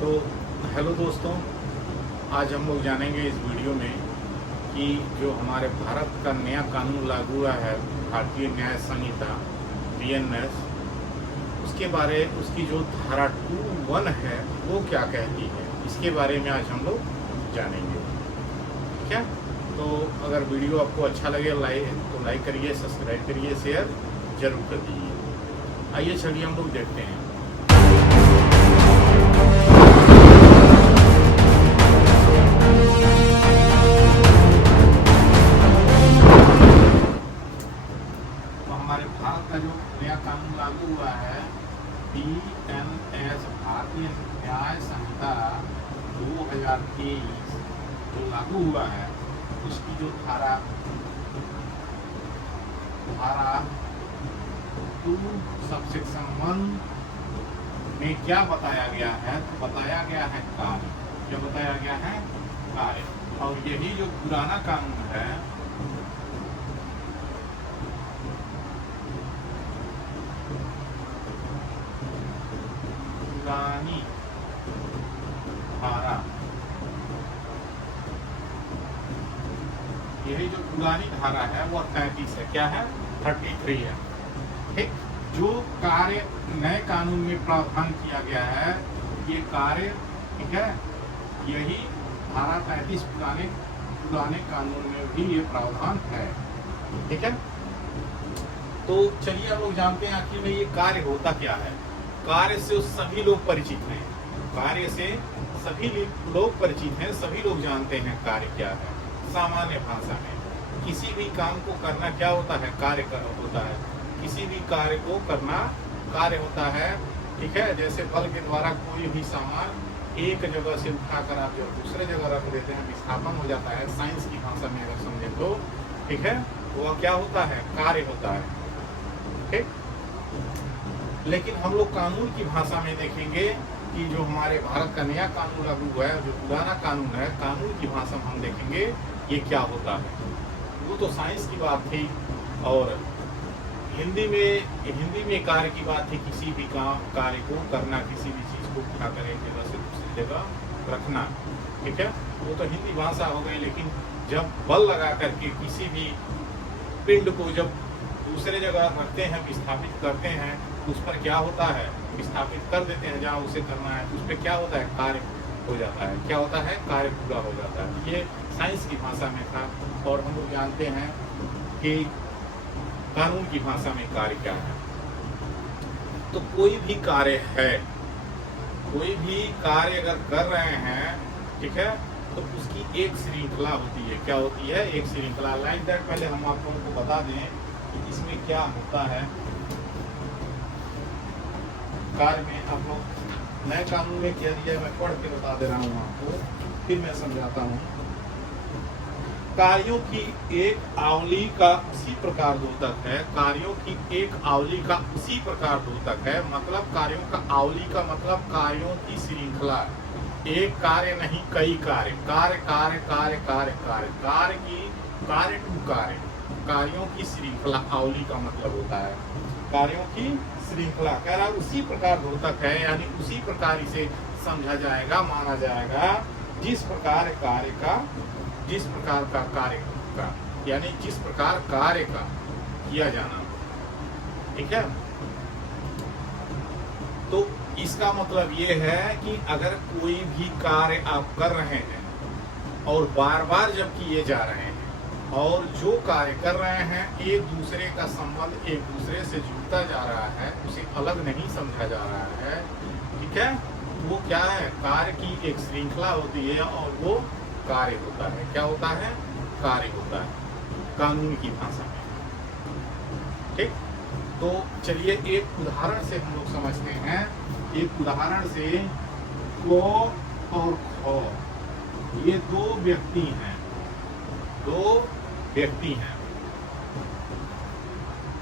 तो हेलो दोस्तों, आज हम लोग जानेंगे इस वीडियो में कि जो हमारे भारत का नया कानून लागू हुआ है, भारतीय न्याय संहिता BNS, उसकी जो धारा 2(1) है वो क्या कहती है, इसके बारे में आज हम लोग जानेंगे। ठीक है, तो अगर वीडियो आपको अच्छा लगे तो लाइक करिए, सब्सक्राइब करिए, शेयर जरूर कर दीजिए। आइए चलिए हम लोग देखते हैं। हमारे भारत का जो नया कानून लागू हुआ है BNS, भारतीय न्याय संहिता 2023 जो लागू हुआ है, उसकी जो धारा 2 सबसेक्शन 1 में क्या बताया गया है, तो बताया गया है कार्य। क्या बताया गया है? कार्य। और यही जो पुराना कानून है, पुरानी धारा, यही जो पुरानी धारा है वो 33 है। क्या है? 33 है। ठीक, जो कार्य नए कानून में प्रावधान किया गया है, ये कार्य, ठीक है, यही धारा 33 पुराने कानून में भी ये प्रावधान है। ठीक है, तो चलिए हम लोग जानते हैं आखिर में ये कार्य होता क्या है। कार्य से सभी लोग परिचित हैं, कार्य से सभी लोग परिचित हैं, सभी लोग जानते हैं कार्य क्या है। सामान्य भाषा में किसी भी काम को करना क्या होता है? कार्य होता है। किसी भी कार्य को करना कार्य होता है। ठीक है, जैसे बल के द्वारा कोई भी सामान एक जगह से उठाकर आप जब दूसरे जगह रख देते हैं, विस्थापन हो जाता है। साइंस की भाषा में अगर समझे तो, ठीक है, वह क्या होता है? कार्य होता है। ठीक, लेकिन हम लोग कानून की भाषा में देखेंगे कि जो हमारे भारत का नया कानून लागू हुआ है, जो पुराना कानून है, कानून की भाषा में हम देखेंगे ये क्या होता है। वो तो साइंस की बात थी, और हिंदी में कार्य की बात थी। किसी भी कार्य को करना, किसी भी चीज को उठाकर एक जगह से दूसरी जगह रखना। ठीक है, वो तो हिंदी भाषा हो गई। लेकिन जब बल लगा करके किसी भी पिंड को जब दूसरे जगह रखते हैं, विस्थापित करते हैं, उस पर क्या होता है? विस्थापित कर देते हैं जहाँ उसे करना है, तो उस पर क्या होता है? कार्य हो जाता है। क्या होता है? कार्य पूरा हो जाता है। ये साइंस की भाषा में था, और हम लोग जानते हैं कि कानून की भाषा में कार्य क्या है। तो कोई भी कार्य है, कोई भी कार्य अगर कर रहे हैं, ठीक है, तो उसकी एक श्रृंखला होती है। क्या होती है? एक श्रृंखला। लाइक दैट, पहले हम आप लोगों को बता दें कि इसमें क्या होता है। कार्य में आप लोग नए कानून में क्या दिया है, मैं पढ़ के बता दे रहा हूँ आपको, फिर मैं समझाता हूँ। कार्यों की एक आवली का उसी प्रकार द्योतक है। कार्यों की एक आवली का उसी प्रकार द्योतक है। मतलब कार्यों का आवली का मतलब कार्यों की श्रृंखला। एक कार्य नहीं, कई कार्य। कार्य कार्य कार्य कार्य कार्य कार्य की कार्य टू कार्य, कार्यों की श्रृंखला। आवली का मतलब होता है कार्यों की श्रृंखला। कह रहा उसी प्रकार द्योतक है, यानी उसी प्रकार इसे समझा जाएगा, माना जाएगा, जिस प्रकार कार्य का, जिस प्रकार का कार्य का, यानी जिस प्रकार कार्य का किया जाना। ठीक है, तो इसका मतलब ये है कि अगर कोई भी कार्य आप कर रहे हैं और बार बार जब किए जा रहे हैं, और जो कार्य कर रहे हैं एक दूसरे का संबंध एक दूसरे से जुड़ता जा रहा है, उसे अलग नहीं समझा जा रहा है। ठीक है, वो क्या है? कार्य की एक श्रृंखला होती है, और वो कार्य होता है। क्या होता है? कार्य होता है कानून की भाषा में। ठीक, तो चलिए एक उदाहरण से हम लोग समझते हैं। एक उदाहरण से, को और खो, ये दो व्यक्ति हैं, दो व्यक्ति हैं।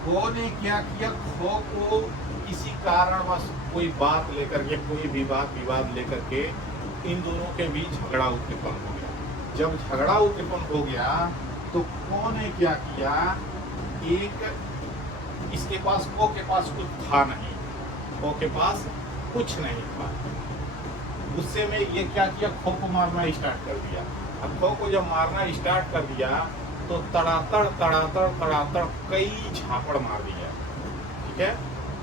को ने क्या किया? खो को किसी कारणवश कोई बात लेकर के, कोई भी बात विवाद लेकर के इन दोनों के बीच झगड़ा उत्पन्न हो गया। जब झगड़ा उत्पन्न हो गया तो को ने क्या किया? एक इसके पास, को के पास कुछ था नहीं, को के पास कुछ नहीं था। गुस्से में ये क्या किया, खो को मारना स्टार्ट कर दिया। अब खो को जब मारना स्टार्ट कर दिया तो तड़ातड़ कई झापड़ मार दिया, ठीक है,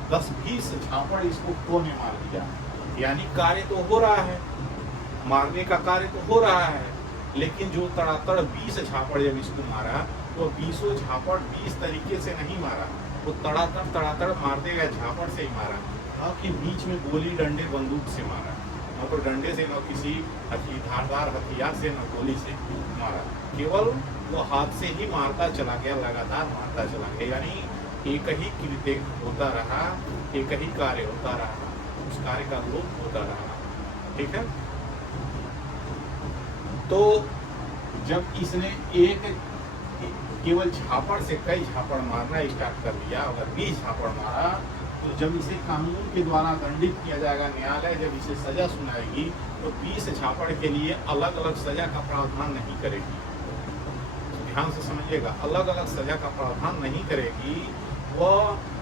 10-20 झापड़ इसको खो ने मार दिया। यानी कार्य तो हो रहा है, मारने का कार्य तो हो रहा है, लेकिन जो तड़ातड़ 20 झापड़ जब इसको मारा तो 20 झापड़ 20 तरीके से नहीं मारा, वो तड़ातड़ मारते गए झापड़ से ही मारा, ना कि बीच में गोली डंडे बंदूक से मारा, न तो डंडे से, न किसी धारदार हथियार से, न गोली से मारा, केवल वो हाथ से ही मारता चला गया, लगातार मारता चला गया। यानी एक ही कृत्य होता रहा, एक ही कार्य होता रहा, उस कार्य का लोप होता रहा, ठीक है। तो जब इसने एक केवल झापड़ से कई झापड़ मारना स्टार्ट कर दिया, अगर 20 झापड़ मारा, तो जब इसे कानून के द्वारा दंडित किया जाएगा, न्यायालय जब इसे सजा सुनाएगी तो 20 झापड़ के लिए अलग अलग सजा का प्रावधान नहीं करेगी। तो ध्यान से समझिएगा, अलग अलग सजा का प्रावधान नहीं करेगी, वह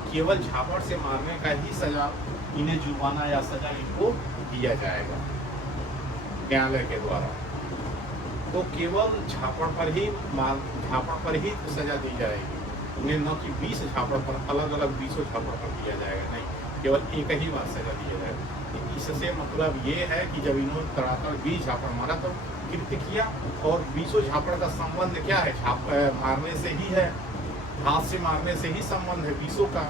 केवल झापड़ से मारने का ही सजा, इन्हें जुर्माना या सजा इनको दिया जाएगा न्यायालय के द्वारा। तो केवल झापड़ पर ही सजा दी जाएगी, उन्हें न कि 20 झापड़ पर, अलग अलग 20 झापड़ पर दिया जाएगा, नहीं, केवल एक ही बार सजा दिया जाएगा। इससे मतलब ये है कि जब इन्होंने तड़ातड़ 20 झापड़ मारा तो कृत्य किया, और 20 झापड़ का संबंध क्या है, मारने से ही है, हाथ से मारने से ही संबंध है 20 का।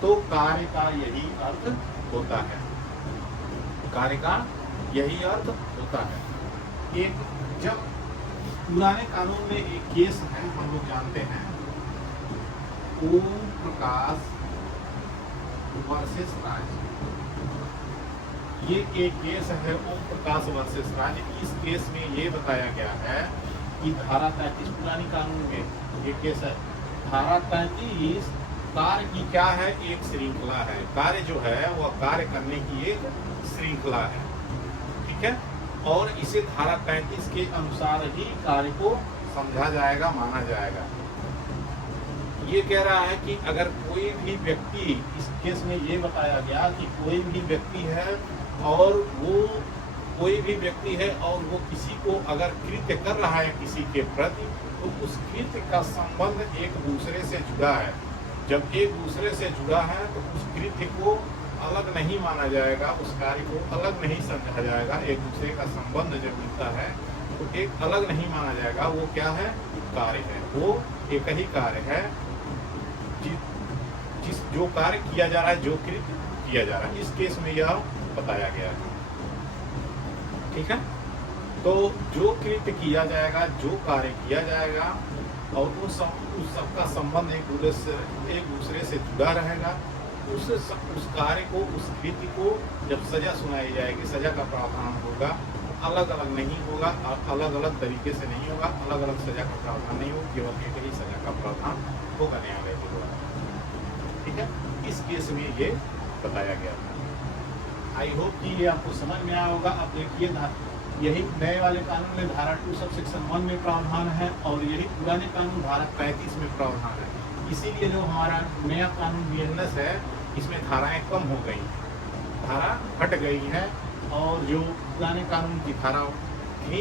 तो कार्य का यही अर्थ होता है, कार्य का यही अर्थ होता है। एक जब पुराने कानून में एक केस है, हम लोग जानते हैं, ओम प्रकाश वर्सेस राज, ये एक केस है ओम प्रकाश वर्सेस राज। इस केस में ये बताया गया है कि धारा 33 पुरानी कानून में एक केस है, धारा 33 कार्य की क्या है, एक श्रृंखला है, कार्य जो है वह कार्य करने की एक श्रृंखला है, ठीक है, और इसे धारा 35 के अनुसार ही कार्य को समझा जाएगा, माना जाएगा। ये कह रहा है कि अगर कोई भी व्यक्ति, इस केस में ये बताया गया कि कोई भी व्यक्ति है और वो किसी को अगर कृत्य कर रहा है किसी के प्रति, तो उस कृत्य का संबंध एक दूसरे से जुड़ा है। जब एक दूसरे से जुड़ा है तो उस कृत्य को अलग नहीं माना जाएगा, उस कार्य को अलग नहीं समझा जाएगा। एक दूसरे का संबंध जब मिलता है तो एक अलग नहीं माना जाएगा। वो क्या है, कार्य है, वो एक ही कार्य है, जिस जो कार्य किया जा रहा है, जो कृत्य किया जा रहा है। इस केस में यह बताया गया है, ठीक है। तो जो कृत्य किया जाएगा, जो कार्य किया जाएगा, और उस सबका संबंध एक दूसरे से जुड़ा रहेगा। उस कार्य को, उस कृत्य को जब सजा सुनाई जाएगी, सजा का प्रावधान होगा, अलग अलग नहीं होगा, अलग अलग तरीके से नहीं होगा, अलग अलग सजा का प्रावधान नहीं होगा, केवल एक ही सजा का प्रावधान होगा न्यायालय के द्वारा, ठीक है। इस केस में ये बताया गया था। आई होप कि ये आपको समझ में आया होगा। अब देखिए, यही नए वाले कानून में धारा 2 सबसेक्शन 1 में प्रावधान है, और यही पुराने कानून धारा 35 में प्रावधान है। इसीलिए जो हमारा नया कानून BNS है, इसमें धाराएं कम हो गई, धारा हट गई है, और जो पुराने कानून की धारा थी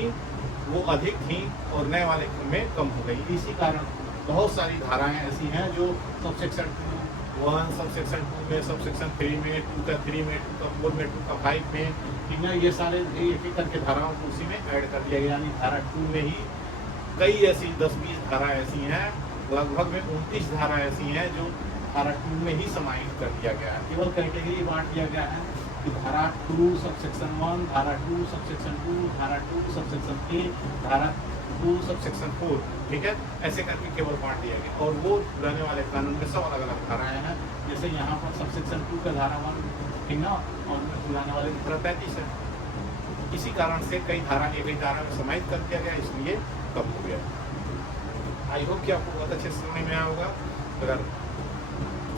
वो अधिक थी और नए वाले में कम हो गई। इसी कारण बहुत सारी धाराएं ऐसी हैं जो सबसेक्शन 1, सबसेक्शन 2 में, सबसेक्शन 3 में, 2 का 3 में, 2 का 4 में, 2 का 5 में, ठीक है, ये सारे एक करके धाराओं को उसी में ऐड कर दिया गया। यानी धारा 2 में ही कई ऐसी 10-20 धारा ऐसी हैं, लगभग में 29 धारा ऐसी हैं जो धारा 2 में ही समाहित कर दिया गया है। केवल कैटेगरी बांट दिया गया है कि धारा 2 सबसेक्शन 1, धारा 2 सबसेक्शन 2, धारा 2 सबसेक्शन 3, धारा 2 सबसेक्शन 4, ठीक है, ऐसे करके केवल बांट दिया गया। और वो पुराने वाले कानून में सब अलग अलग धाराएं हैं, जैसे यहाँ पर सबसेक्शन 2 का धारा 1, ठीक ना, और पुराने वाले धारा 35 है। इसी कारण से कई धारा एक ही धारा में समाहित कर दिया गया, इसलिए कम हो गया। आई होप कि आपको बहुत अच्छे से समझ में आया होगा। अगर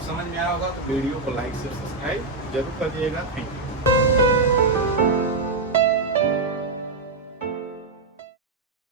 समझ में आया होगा तो वीडियो को लाइक से सब्सक्राइब जरूर कर दिएगा। Thank you.